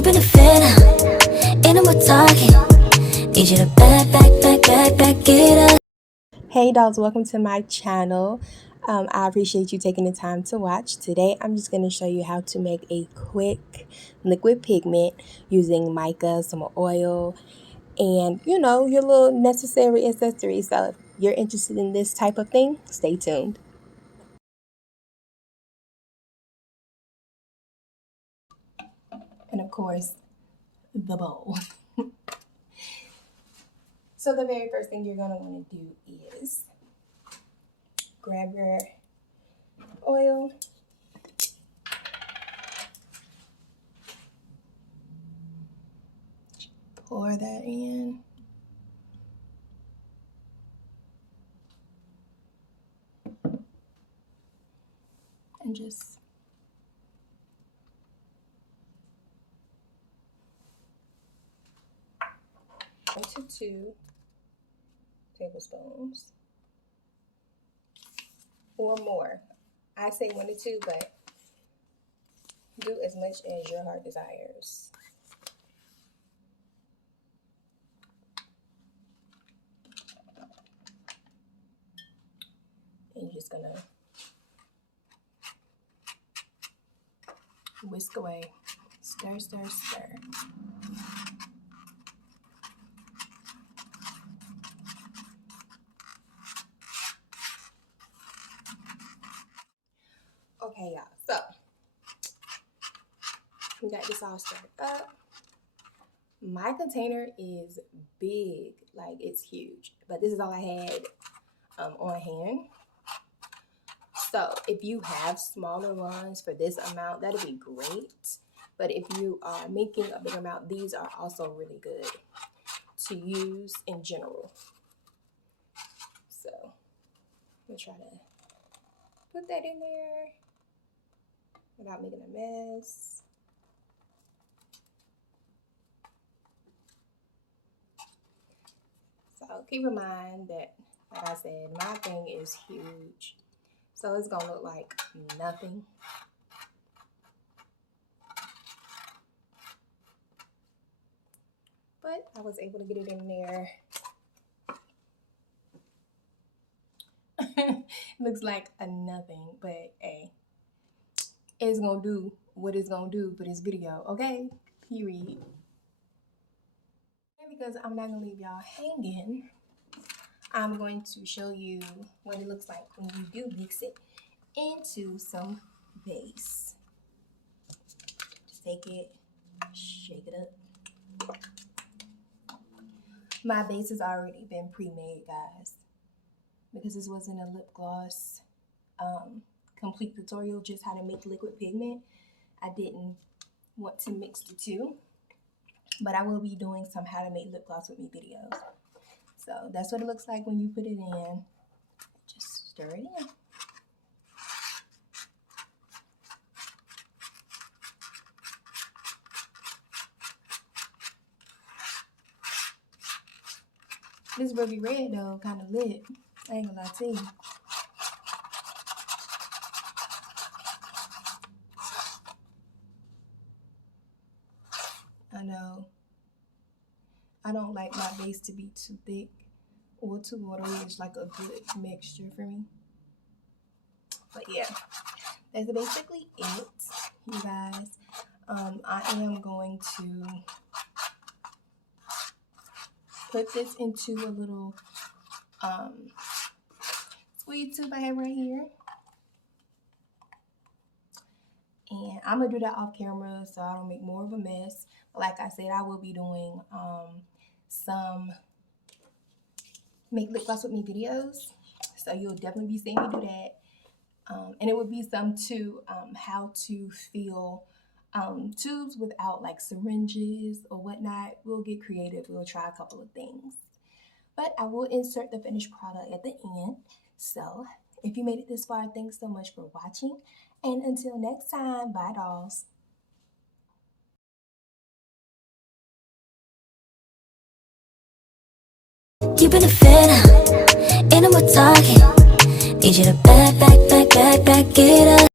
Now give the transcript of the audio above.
You've been a fan, ain't no more talking. Need you to back it up. Hey dolls, welcome to my channel. I appreciate you taking the time to watch. Today I'm just going to show you how to make a quick liquid pigment using mica, some oil, and your little necessary accessories. So if you're interested in this type of thing, stay tuned. And of course, the bowl. So the very first thing you're going to want to do is grab your oil, pour that in, and just to 2 tablespoons or more. I say 1 to 2, but do as much as your heart desires. And you're just gonna whisk away, stir, stir, stir. Okay, y'all, so we got this all stirred up. My container is big, like it's huge, but this is all I had on hand. So if you have smaller ones for this amount, that'd be great. But if you are making a big amount, these are also really good to use in general. So I'm gonna try to put that in there without making a mess. So keep in mind that, like I said, my thing is huge. So it's gonna look like nothing. But I was able to get it in there. Looks like a nothing, but hey, it's gonna do what it's gonna do for this video, okay? Period. And because I'm not gonna leave y'all hanging, I'm going to show you what it looks like when you do mix it into some base. Just take it, shake it up. My base has already been pre-made, guys, because this wasn't a lip gloss complete tutorial, just how to make liquid pigment. I didn't want to mix the two, but I will be doing some how to make lip gloss with me videos. So that's what it looks like when you put it in. Just stir it in. This ruby red though, kind of lit. I ain't gonna lie to you. I know I don't like my base to be too thick or too watery. It's like a good mixture for me. But yeah, that's basically it, you guys. I am going to put this into a little squeeze tube I have right here. And I'm gonna do that off camera so I don't make more of a mess. But like I said, I will be doing some make lip gloss with me videos. So you'll definitely be seeing me do that. And it would be some too, how to fill tubes without like syringes or whatnot. We'll get creative. We'll try a couple of things. But I will insert the finished product at the end. So if you made it this far, thanks so much for watching. And until next time, bye dolls. You've been a fan, ain't no more talking. Need you to back it up.